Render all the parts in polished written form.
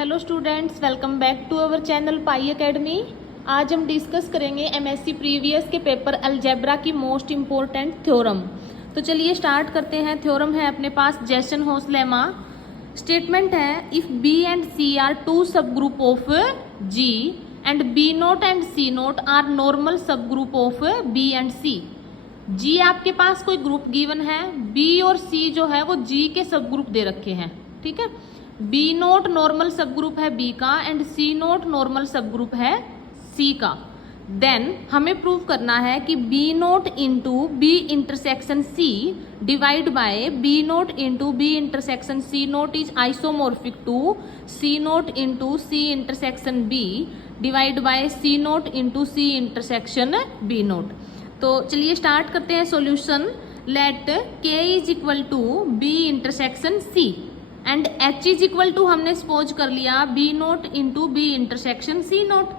Hello students, welcome back to our channel Pi Academy. आज हम discuss करेंगे MSc previous के पेपर अलजेब्रा की मोस्ट इम्पोर्टेंट थ्योरम। तो चलिए स्टार्ट करते हैं। थ्योरम है अपने पास जेसन-हॉस लेमा। स्टेटमेंट है if B and C are two subgroup of G and B naught and C naught are normal subgroup of B and C. जी आपके पास कोई ग्रुप गिवन है, बी और सी जो है वो जी के सब ग्रुप दे रखे हैं, ठीक है। B naught normal subgroup है बी का and C naught normal subgroup है सी का। देन हमें प्रूव करना है कि B naught into B intersection C divide by B naught into B intersection C naught is isomorphic to C naught into C intersection B divide by C naught into C intersection B naught. तो चलिए start करते हैं solution. Let k is equal to B intersection C and h is equal to हमने suppose कर लिया B naught into B intersection C naught.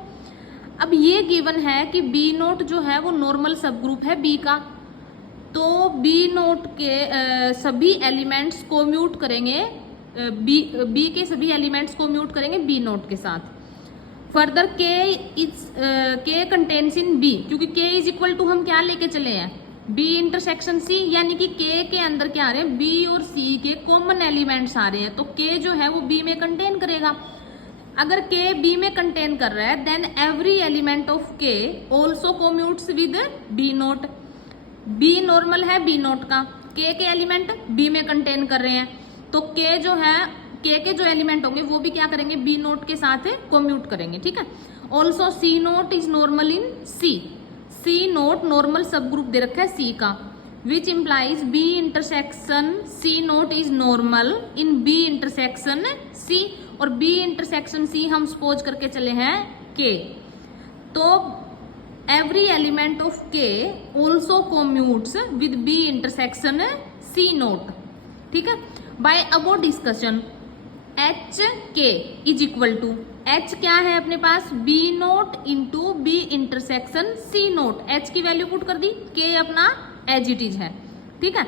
अब ये given है कि बी नोट जो है वो नॉर्मल सब ग्रुप है बी का, तो बी नोट के सभी एलिमेंट्स को म्यूट करेंगे, बी के सभी एलिमेंट्स को म्यूट करेंगे बी नोट के साथ। फर्दर के कंटेन्स इन बी, क्योंकि k इज इक्वल टू हम क्या लेके चले हैं बी इंटरसेक्शन सी, यानी कि k के अंदर क्या आ रहे हैं बी और c के कॉमन एलिमेंट्स आ रहे हैं, तो k जो है वो b में कंटेन करेगा। अगर k b में कंटेन कर रहा है then every element of k also commutes with b naught. b normal है b नोट का, k के एलिमेंट b में कंटेन कर रहे हैं, तो k जो है k के जो एलिमेंट होंगे वो भी क्या करेंगे b नोट के साथ कोम्यूट करेंगे, ठीक है। Also c naught is normal in c, c naught normal subgroup दे रखा है c का, which implies b intersection c naught is normal in b intersection c, और b इंटरसेक्शन c हम सपोज करके चले हैं k, तो every element of k also commutes with b intersection c naught, ठीक है। By above discussion H K is equal to, H क्या है अपने पास B naught into B intersection C naught, H की वैल्यू पुट कर दी, के अपना एज इट इज है, ठीक है।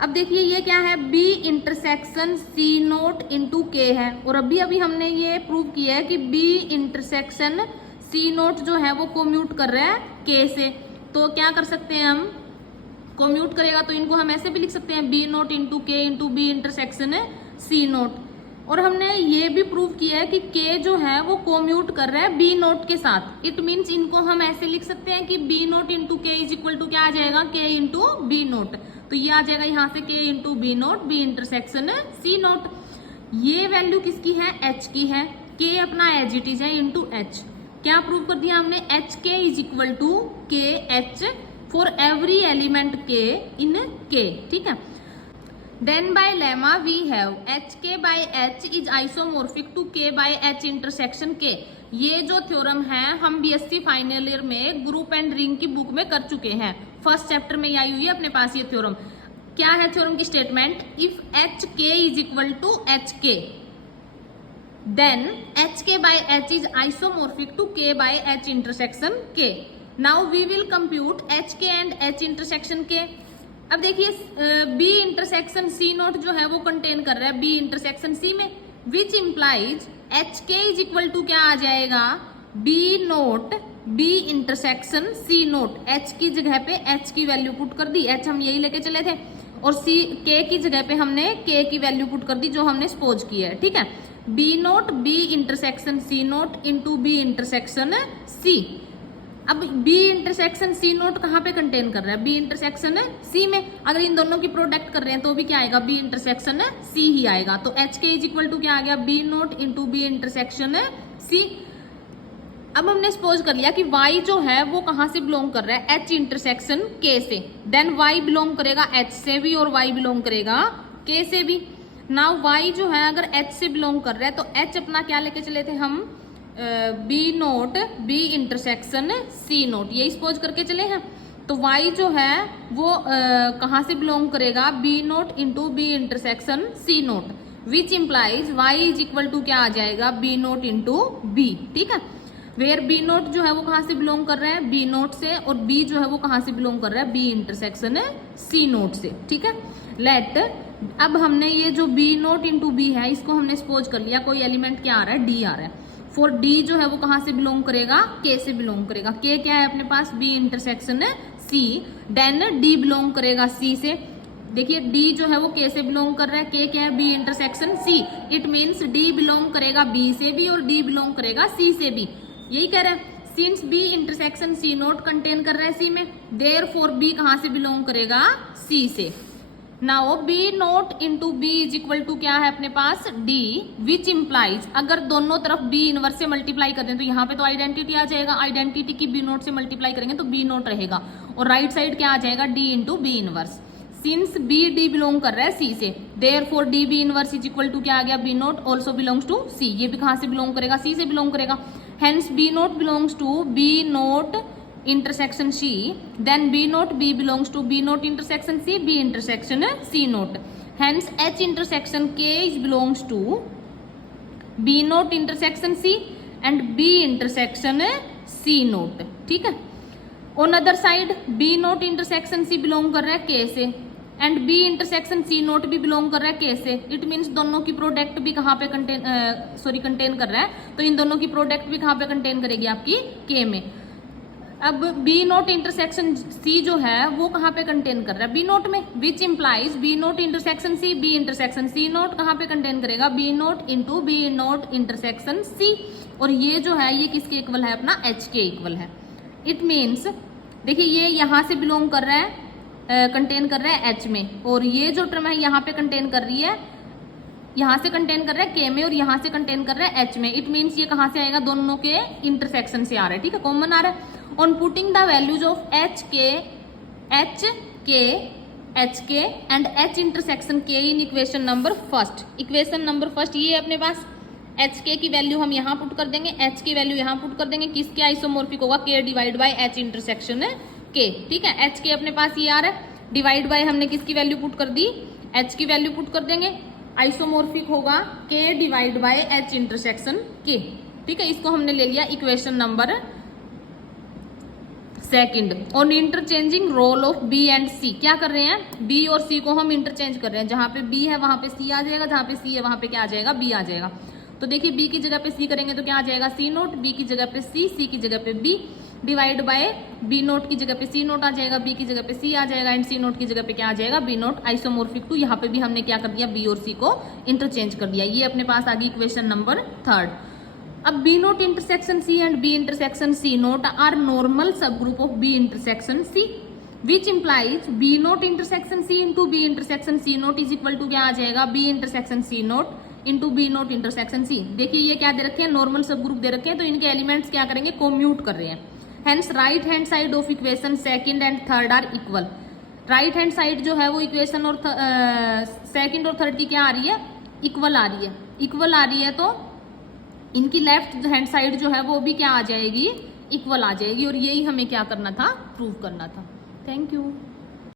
अब देखिए ये क्या है B intersection C naught into K है, और अभी अभी हमने ये प्रूव किया है कि बी इंटरसेक्शन सी नोट जो है वो कोम्यूट कर रहा है के से, तो क्या कर सकते हैं हम, कोम्यूट करेगा तो इनको हम ऐसे भी लिख सकते हैं B naught into K into B intersection C naught. और हमने ये भी प्रूव किया है कि k जो है वो कोम्यूट कर रहा है b नोट के साथ। इट मीन्स इनको हम ऐसे लिख सकते हैं कि b नोट इंटू के इज इक्वल टू क्या आ जाएगा k इंटू बी नोट, तो ये आ जाएगा यहाँ से k into B naught B intersection C naught. ये वैल्यू किसकी है h की है, k अपना एज इट इज है इंटू h। क्या प्रूव कर दिया हमने, H K is equal to K H for every element k in k, ठीक है। Then by lemma we have hk by h is isomorphic to k by h intersection k। ये जो theorem है हम BSc final year में group and ring की book में कर चुके हैं, फर्स्ट चैप्टर में आई हुई है अपने पास ये थ्योरम। क्या है थ्योरम की statement, if H K is equal to H K then H K by H is isomorphic to K by H intersection K. Now we will compute H K and H intersection K. अब देखिए B intersection C note जो है वो contain कर रहा है B intersection C में, which implies H K is equal to क्या आ जाएगा B naught B intersection C naught. H की जगह पे एच की वैल्यू पुट कर दी, एच हम यही लेके चले थे, और सी के की जगह पे हमने के की वैल्यू पुट कर दी जो हमने सपोज की है, ठीक है। B naught B intersection C naught into B intersection C. अब बी इंटरसेक्शन सी नोट कहाँ पे कंटेन कर रहा है बी इंटरसेक्शन सी में, अगर इन दोनों की प्रोडक्ट कर रहे हैं तो भी क्या आएगा बी इंटरसेक्शन सी ही आएगा, तो H K is equal to क्या आ गया B naught into B intersection C. अब हमने सपोज कर लिया कि y जो है वो कहाँ से बिलोंग कर रहा है h इंटरसेक्शन k से, देन y बिलोंग करेगा h से भी और y बिलोंग करेगा k से भी। नाउ y जो है अगर h से बिलोंग कर रहा है तो h अपना क्या लेके चले थे हम B naught B intersection C naught, यही सपोज करके चले हैं, तो y जो है वो कहाँ से बिलोंग करेगा B naught into B intersection C naught, which implies y is equal to क्या आ जाएगा बी नोट इंटू बी, ठीक है। वेयर बी नोट जो है वो कहाँ से बिलोंग कर रहा है, बी नोट से, और बी जो है वो कहाँ से बिलोंग कर रहा है, बी इंटरसेक्शन सी नोट से। ठीक है, लेट अब हमने ये जो बी नोट इंटू बी है इसको हमने सपोज कर लिया कोई एलिमेंट क्या आ रहा है, डी आ रहा है। फॉर डी जो है वो कहाँ से बिलोंग करेगा, के से बिलोंग करेगा। के क्या है अपने पास, B intersection C, then D belong करेगा सी से। देखिए डी जो है वो के से बिलोंग कर रहा है, के क्या है, B intersection C, it means D belong करेगा बी से भी और डी बिलोंग करेगा सी से भी, यही कह रहा है। Since B intersection C naught contain कर रहा है सी में, देयरफॉर बी कहाँ से बिलोंग करेगा, सी से। Now B naught into B is equal to क्या है अपने पास, डी, विच इंप्लाइज, अगर दोनों तरफ बी इनवर्स से मल्टीप्लाई कर दें तो यहाँ पे तो आइडेंटिटी आ जाएगा, आइडेंटिटी की बी नोट से मल्टीप्लाई करेंगे तो बी नोट रहेगा, और राइट साइड क्या आ जाएगा, D into B inverse. Since B D belong कर रहा है सी से, therefore D B inverse is equal to क्या आ गया, B naught also belongs to C, ये भी कहाँ से बिलोंग करेगा, सी से बिलोंग करेगा। Hence B naught belongs to B naught intersection C, then B note B belongs to B note intersection C, B intersection C note. Hence H intersection K is belongs to B note intersection C and B intersection C note. ठीक है, on other side B note intersection C belong कर रहा है K से and B intersection C note भी belong कर रहा है K से, इट मीन्स दोनों की प्रोडक्ट भी कहाँ पे कंटेन कर रहा है, तो इन दोनों की प्रोडक्ट भी कहाँ पे कंटेन करेगी, आपकी K में। अब बी नोट इंटरसेक्शन सी जो है वो कहाँ पे कंटेन कर रहा है, बी नोट में, which implies B naught intersection C, B intersection C naught कहाँ पे कंटेन करेगा, B naught into B naught intersection C, और ये जो है ये किसके इक्वल है, अपना एच के इक्वल है। इट मीन्स देखिए ये यहाँ से बिलोंग कर रहा है, कंटेन कर रहा है एच में, और ये जो टर्म है यहाँ पे कंटेन कर रही है, यहाँ से कंटेन कर रहा है के में और यहाँ से कंटेन कर रहा है एच में। इट मीन्स ये कहाँ से आएगा, दोनों के इंटरसेक्शन से आ रहा है, ठीक है, कॉमन आ रहा है। On putting the values of H K and H intersection के in equation number first, equation number first ये अपने पास एच के की वैल्यू हम यहाँ पुट कर देंगे, एच की वैल्यू यहाँ पुट कर देंगे, किसके आइसोमॉर्फिक होगा, के डिवाइड बाय एच इंटरसेक्शन के। ठीक है, एच के अपने पास ये आ रहा है, डिवाइड बाय हमने किसकी वैल्यू पुट कर दी, एच की वैल्यू पुट कर देंगे, आइसोमॉर्फिक होगा के डिवाइड बाय एच इंटरसेक्शन के। ठीक है, इसको हमने ले लिया equation number second. On interchanging role of B and C, क्या कर रहे हैं, बी और सी को हम इंटरचेंज कर रहे हैं, जहां पे बी है वहां पे सी आ जाएगा, जहां पे सी है वहां पे क्या आ जाएगा, बी आ जाएगा। तो देखिए बी की जगह पे सी करेंगे तो क्या आ जाएगा, सी नोट, बी की जगह पे सी की जगह पे B, divide by B naught की जगह पे सी नोट आ जाएगा, बी की जगह पे सी आ जाएगा, एंड सी नोट की जगह पे क्या आ जाएगा, बी नोट, आइसोमॉर्फिक टू। यहाँ पे भी हमने क्या कर दिया, बी और सी को इंटरचेंज कर दिया। ये अपने पास आ गई इक्वेशन नंबर थर्ड। अब B naught intersection C and B intersection C naught are normal subgroup of B intersection C, which implies B naught intersection C into B intersection C naught is equal to क्या आ जाएगा, B intersection C naught into B naught intersection C. देखिए ये क्या दे रखे हैं, normal subgroup दे रखे हैं, तो इनके एलिमेंट्स क्या करेंगे, कोम्यूट कर रहे हैं। Hence right hand side of equation second and third are equal. Right hand side जो है वो इक्वेशन और सेकंड और थर्ड की क्या आ रही है, इक्वल आ रही है, इक्वल आ रही है, तो इनकी लेफ्ट हैंड साइड जो है वो भी क्या आ जाएगी, इक्वल आ जाएगी, और यही हमें क्या करना था, प्रूव करना था। Thank you.